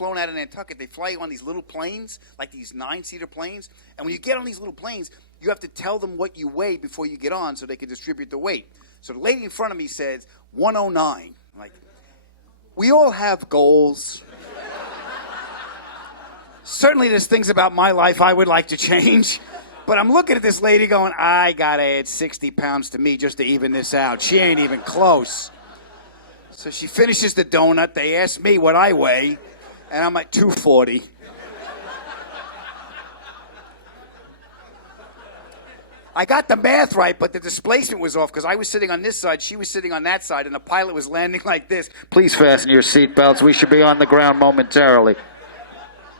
flown out of Nantucket, they fly you on these little planes, like these 9-seater planes. And when you get on these little planes, you have to tell them what you weigh before you get on so they can distribute the weight. So the lady in front of me says, 109. I'm like, we all have goals. Certainly there's things about my life I would like to change. But I'm looking at this lady going, I got to add 60 pounds to me just to even this out. She ain't even close. So she finishes the donut. They ask me what I weigh, and I'm at 240. I got the math right, but the displacement was off because I was sitting on this side, she was sitting on that side, and the pilot was landing like this. Please fasten your seatbelts. We should be on the ground momentarily.